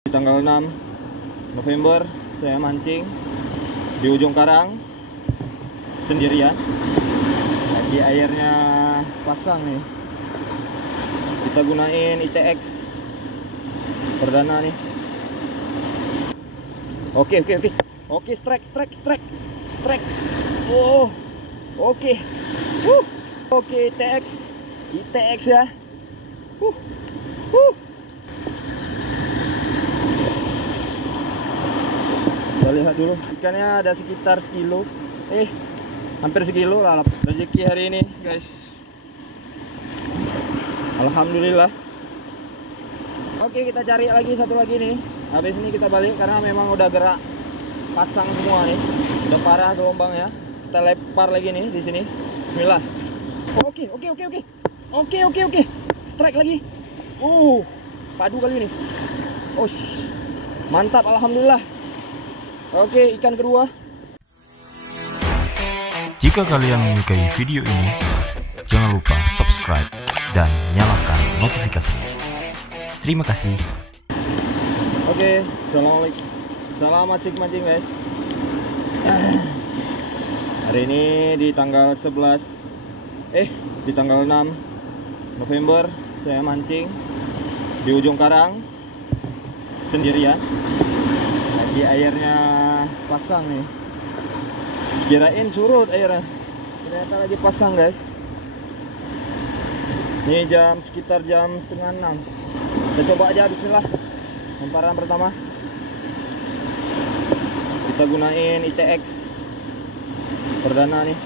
Di tanggal 6 November saya mancing di ujung karang sendirian. Lagi airnya pasang nih. Kita gunain ITX perdana nih. Oke, strike. Oh, oke. Oke, ITX ya. Kita lihat dulu, ikannya ada sekitar sekilo, hampir sekilo lah rezeki hari ini guys. Alhamdulillah. Oke, kita cari lagi satu lagi nih. Habis ini kita balik karena memang udah gerak pasang semua nih, udah parah gelombangnya. Kita lempar lagi nih di sini. Bismillah. Oke. Strike lagi. Padu kali ini. Mantap, alhamdulillah. Oke, ikan kedua. Jika kalian menyukai video ini, jangan lupa subscribe dan nyalakan notifikasinya. Terima kasih. Oke, assalamualaikum. Salam asik mancing guys. Hari ini di tanggal 11 di tanggal 6 November saya mancing di ujung karang sendirian. Lagi airnya pasang nih. Kirain surut airnya, ternyata lagi pasang guys. Ini sekitar jam setengah 6. Kita coba aja, bismillah. Lemparan pertama kita gunain ITX perdana nih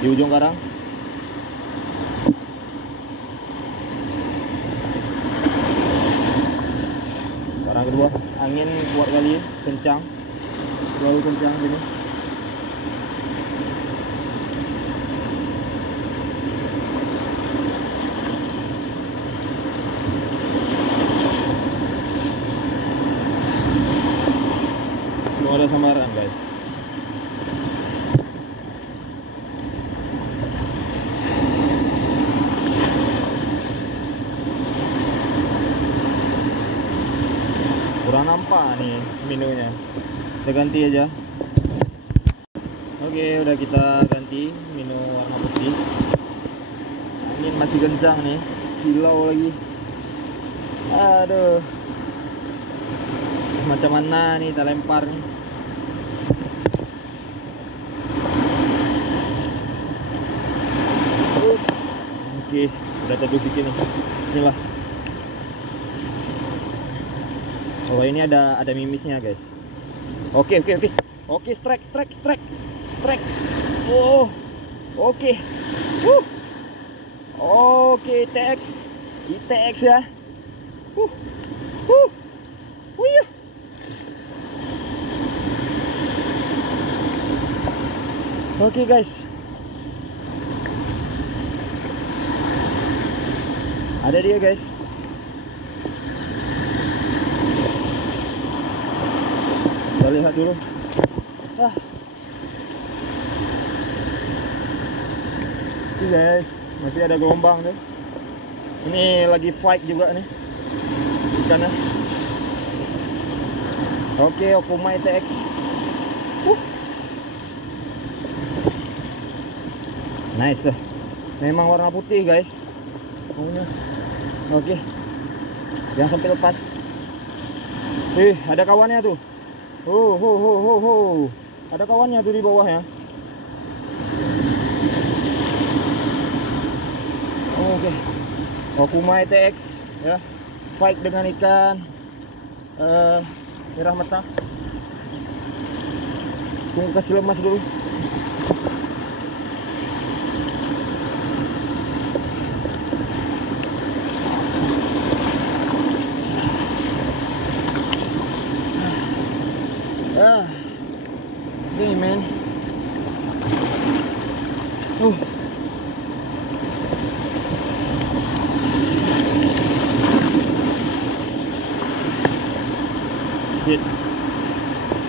di ujung karang. Karang kedua, angin kuat kali, kencang, terlalu kencang gini. Belum ada samaran guys. Kurang nampak nih minunya. Kita ganti aja. Oke, udah kita ganti minu warna putih. Angin masih kencang nih, kilau lagi. Aduh, macam mana nih kita lempar nih. Oke, udah teduh dikit nih. Bismillah. Oh, ini ada mimisnya guys. Oke, strike. Oh, oke. Oke, ITX ya. Oke guys, ada dia guys. Kita lihat dulu. Ini guys, masih ada gelombang tuh. Ini lagi fight juga nih ikannya. Oke, Okuma ITX. Nice. Memang warna putih guys. Oke. Jangan sampai lepas. Ada kawannya tuh. Ada kawannya tuh di bawah ya. Oke. Okuma ITX ya. Fight dengan ikan merah mata. Tunggu kasih lemas dulu. Hey man.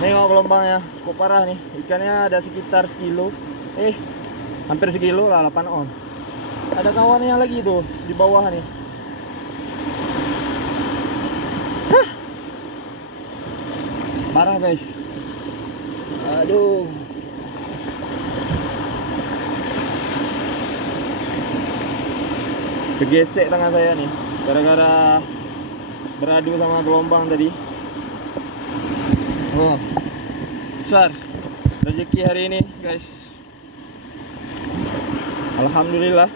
Nengok gelombangnya, cukup parah nih. Ikannya ada sekitar sekilo, hampir sekilo lah, 8 on. Ada kawannya lagi tuh di bawah nih. Alhamdulillah guys. Aduh. Kegesek tangan saya nih gara-gara beradu sama gelombang tadi. Oh, besar rezeki hari ini guys. Alhamdulillah.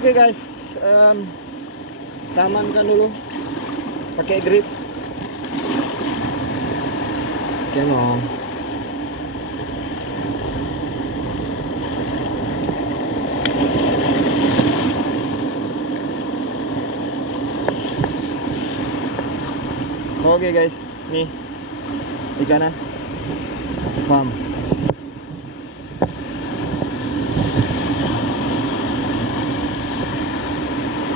Oke guys, kita amankan dulu pakai grip. Come on. Oke guys, nih ikannya paham.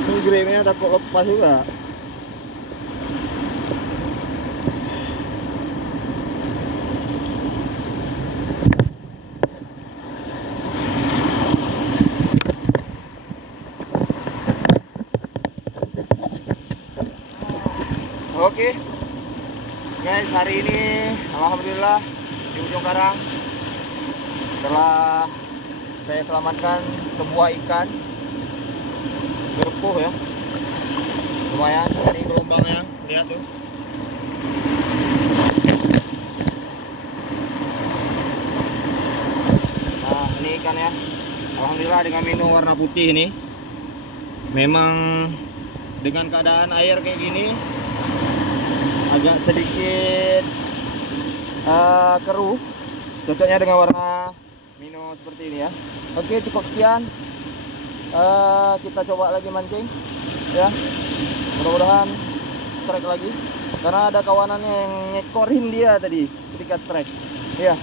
Ini gripnya takut lepas juga. Oke guys, hari ini alhamdulillah di ujung karang telah saya selamatkan sebuah ikan gerpuh ya, lumayan dari gelombangnya, lihat tuh. Nah ini ikan ya, alhamdulillah dengan minum warna putih ini. Memang dengan keadaan air kayak gini agak sedikit keruh, cocoknya dengan warna minum seperti ini ya. Oke, cukup sekian. Kita coba lagi mancing ya, mudah-mudahan strike lagi karena ada kawanannya yang ngekorin dia tadi ketika strike ya,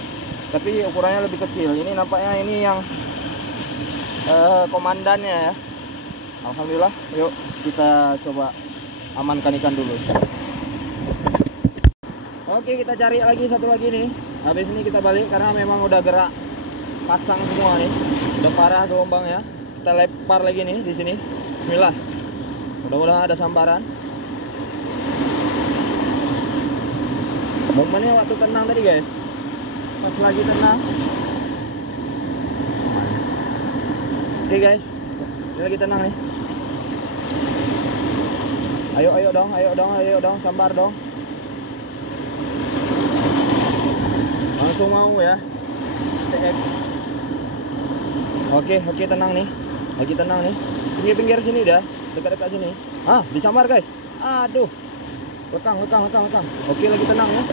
tapi ukurannya lebih kecil. Ini nampaknya ini yang komandannya ya. Alhamdulillah, yuk kita coba amankan ikan dulu. Oke, kita cari lagi satu lagi nih. Habis ini kita balik karena memang udah gerak pasang semua nih, udah parah gelombangnya. Kita lempar lagi nih di sini. Bismillah. Mudah-mudahan ada sambaran. Momennya waktu tenang tadi guys. Pas lagi tenang. Oke guys, ini lagi tenang nih. Ayo dong, sambar dong. Langsung mau ya. Oke, tenang nih. Lagi tenang nih. Pinggir sini dah, dekat-dekat sini. Disambar guys. Aduh. Lekang. Oke, lagi tenang ya.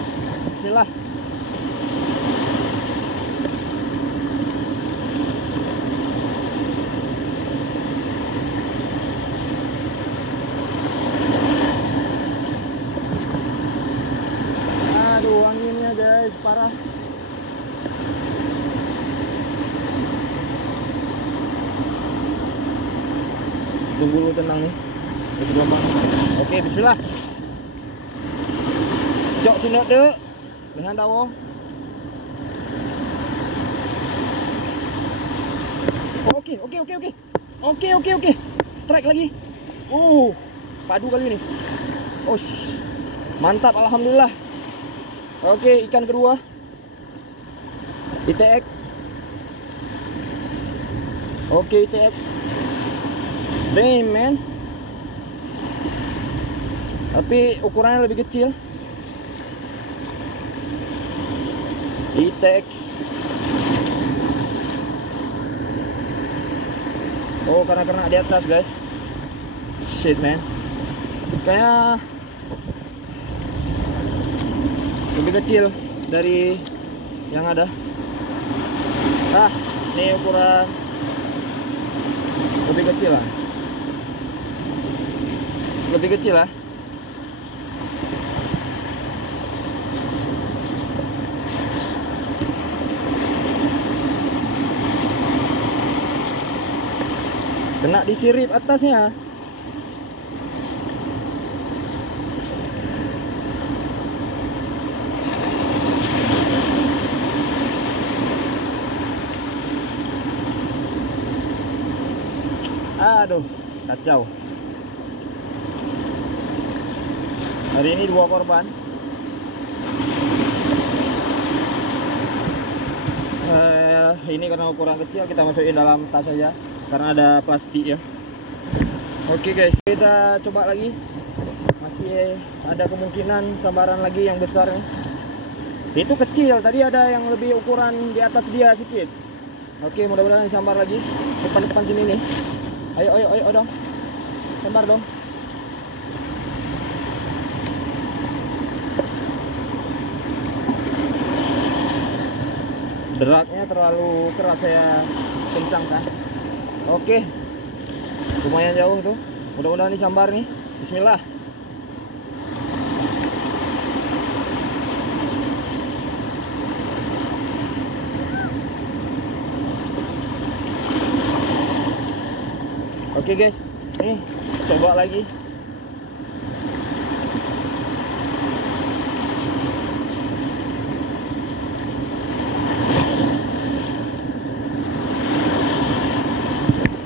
Bismillah. Aduh, anginnya guys, parah. Tunggu dulu, tenang nih. Oke, bismillah. Cok sini dek. Dengan tahu. Oke. Strike lagi. Padu kali ini. Mantap, alhamdulillah. Oke, ikan kedua. ITX. Oke, ITX. Damn man. Tapi ukurannya lebih kecil. ITX. Karena kena di atas guys. Shit man. Kayak lebih kecil dari yang ada. Nah, ini ukuran lebih kecil lah. Lebih kecil lah. Kena di sirip atasnya. Aduh, kacau. Hari ini 2 korban. Ini karena ukuran kecil, kita masukin dalam tas saja karena ada plastik ya. Oke guys, kita coba lagi. Masih ada kemungkinan sambaran lagi yang besar nih. Itu kecil, tadi ada yang lebih ukuran di atas dia sedikit. Oke, mudah-mudahan sambar lagi. Depan-depan sini nih. Ayo dong. Sambar dong. Deraknya terlalu keras, saya kencangkan. Oke, lumayan jauh tuh. Mudah-mudahan disambar nih. Bismillah. Oke guys, nih coba lagi.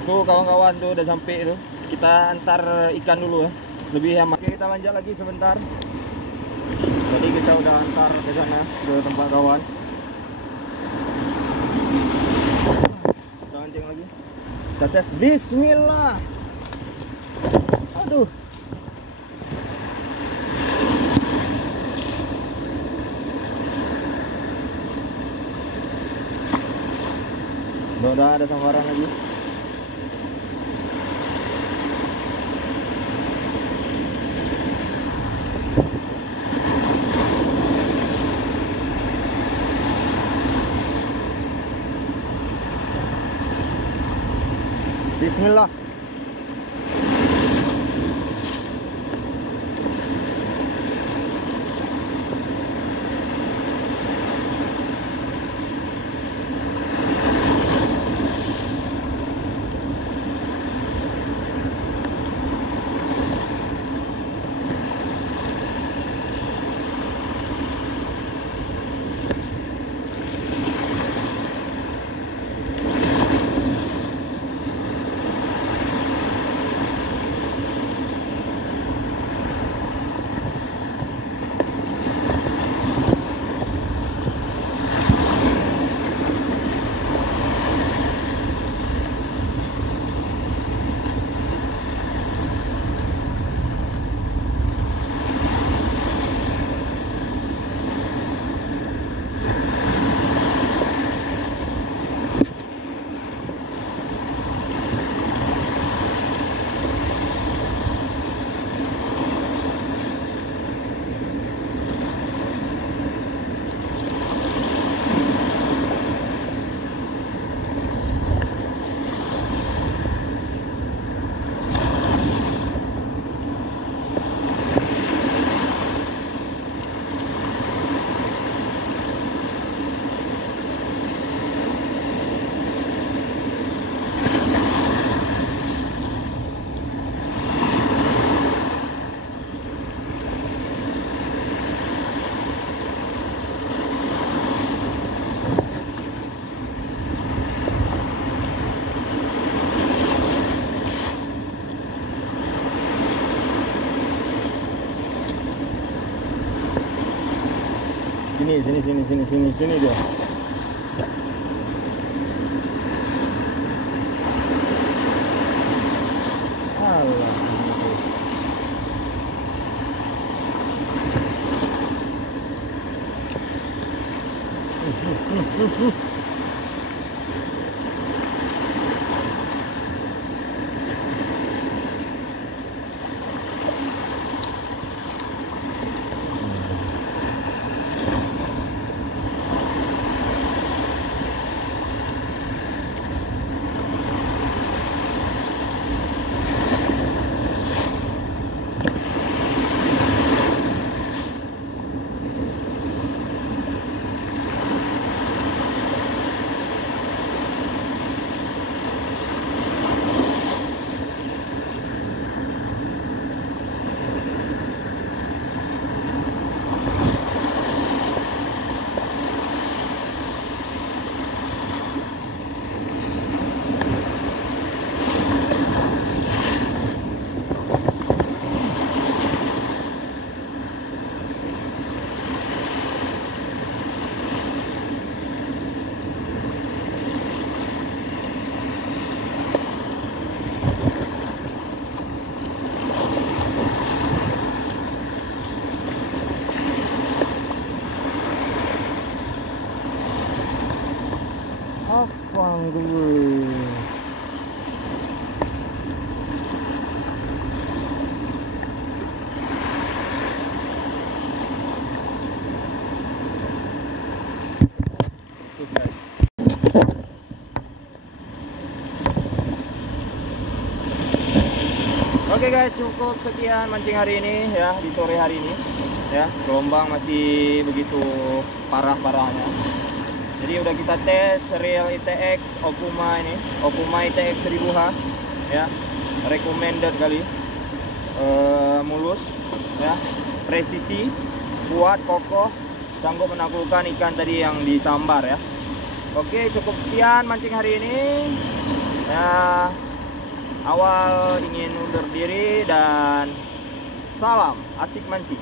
Tuh kawan-kawan, tuh udah sampai itu. Kita antar ikan dulu ya, lebih hemat. Oke, kita lanjut lagi sebentar. Tadi kita udah antar ke sana, ke tempat kawan. Kita mancing lagi. Kita tes. Bismillah. Aduh. Udah ada sambaran lagi. Bismillah. Sini dia. Alah. Lapang gue. Oke guys, cukup sekian mancing hari ini ya, di sore hari ini ya. Gelombang masih begitu parah-parahnya. Jadi udah kita tes Reel ITX Okuma ini, Okuma ITX 1000H ya. Recommended kali. Mulus ya, presisi, kuat, kokoh, sanggup menaklukkan ikan tadi yang disambar ya. Oke, cukup sekian mancing hari ini ya. Awal ingin undur diri dan salam asik mancing.